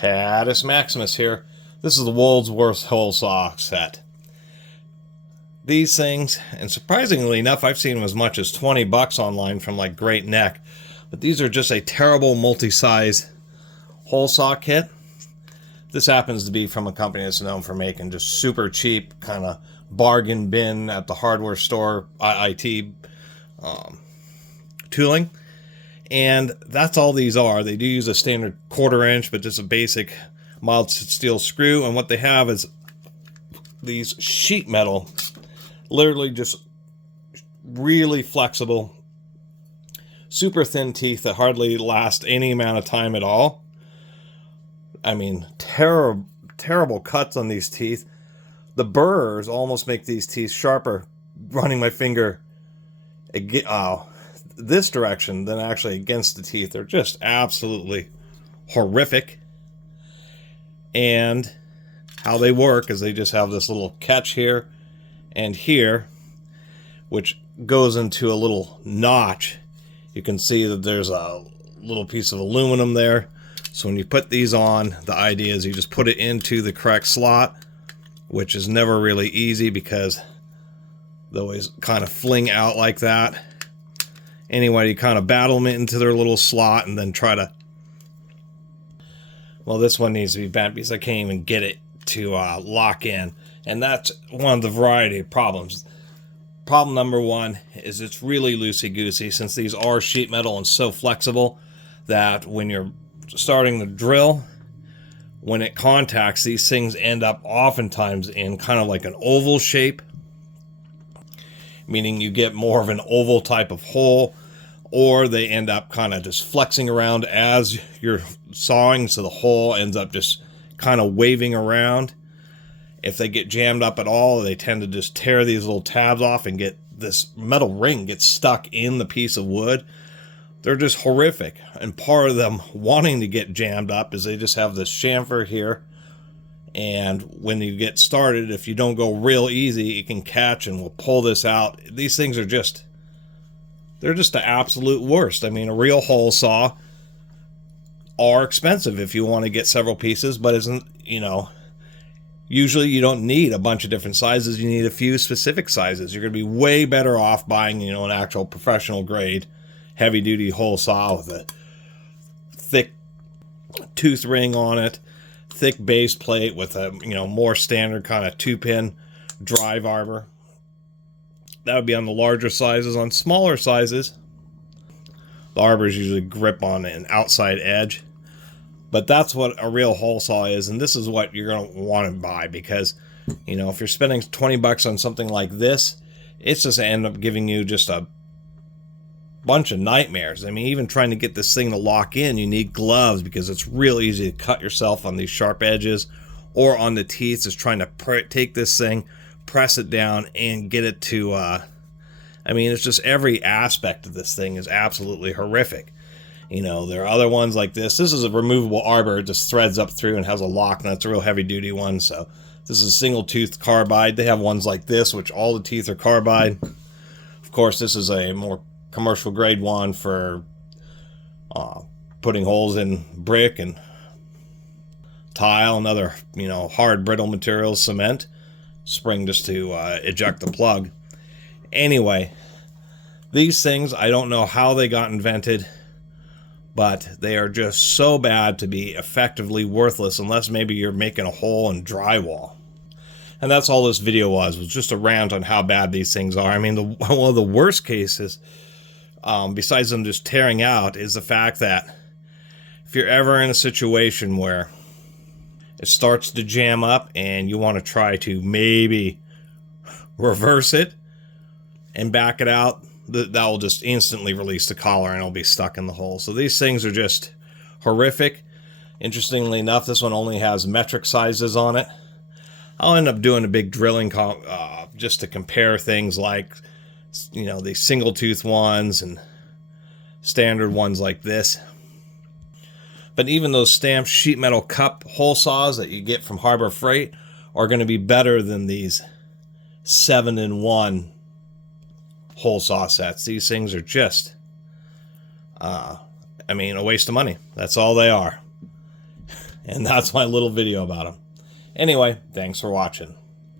Catus Maximus here. This is the world's worst hole saw set. These things, and surprisingly enough, I've seen them as much as 20 bucks online from like Great Neck. But these are just a terrible multi-size hole saw kit. This happens to be from a company that's known for making just super cheap kind of bargain bin at the hardware store IIT tooling. And that's all these are. They do use a standard 1/4 inch, but just a basic mild steel screw. And what they have is these sheet metal, literally just really flexible, super thin teeth that hardly last any amount of time at all. I mean, terrible cuts on these teeth. The burrs almost make these teeth sharper running my finger this direction than actually against the teeth. They're just absolutely horrific. And how they work is they just have this little catch here and here, which goes into a little notch. You can see that there's a little piece of aluminum there. So when you put these on, the idea is you just put it into the correct slot, which is never really easy because they always kind of fling out like that. Anyway, you kind of battle them into their little slot and then try to... Well, this one needs to be bent because I can't even get it to lock in. And that's one of the variety of problems. Problem number one is it's really loosey-goosey, since these are sheet metal and so flexible that when you're starting the drill, when it contacts, these things end up oftentimes in kind of like an oval shape, meaning you get more of an oval type of hole, or they end up kind of just flexing around as you're sawing, so the hole ends up just kind of waving around. If they get jammed up at all, they tend to just tear these little tabs off and get this metal ring gets stuck in the piece of wood. They're just horrific. And part of them wanting to get jammed up is they just have this chamfer here. And when you get started, if you don't go real easy, it can catch and will pull this out. These things are just, they're just the absolute worst. I mean, a real hole saw are expensive if you want to get several pieces, but isn't, usually you don't need a bunch of different sizes. You need a few specific sizes. You're going to be way better off buying, an actual professional grade heavy duty hole saw with a thick tooth ring on it, thick base plate with a, more standard kind of 2-pin drive arbor. That would be on the larger sizes. On smaller sizes, the arbors usually grip on an outside edge. But that's what a real hole saw is, and this is what you're going to want to buy because, if you're spending 20 bucks on something like this, it's just going to end up giving you just a bunch of nightmares. I mean, even trying to get this thing to lock in, you need gloves because it's real easy to cut yourself on these sharp edges or on the teeth. Just trying to take this thing, press it down, and get it to, it's just every aspect of this thing is absolutely horrific. There are other ones like this. This is a removable arbor. It just threads up through and has a lock, and that's a real heavy-duty one. So this is a single-tooth carbide. They have ones like this, which all the teeth are carbide. Of course, this is a more commercial grade one for putting holes in brick and tile and other, hard, brittle materials, cement. Spring just to eject the plug. Anyway, these things, I don't know how they got invented, but they are just so bad to be effectively worthless unless maybe you're making a hole in drywall. And that's all this video was just a rant on how bad these things are. I mean, one of the worst cases, besides them just tearing out, is the fact that if you're ever in a situation where it starts to jam up and you want to try to maybe reverse it and back it out, that will just instantly release the collar and it'll be stuck in the hole. So these things are just horrific. Interestingly enough, this one only has metric sizes on it. I'll end up doing a big drilling just to compare things like, these single tooth ones and standard ones like this. But even those stamped sheet metal cup hole saws that you get from Harbor Freight are going to be better than these 7-in-1 hole saw sets. These things are just, a waste of money. That's all they are. And that's my little video about them. Anyway, thanks for watching.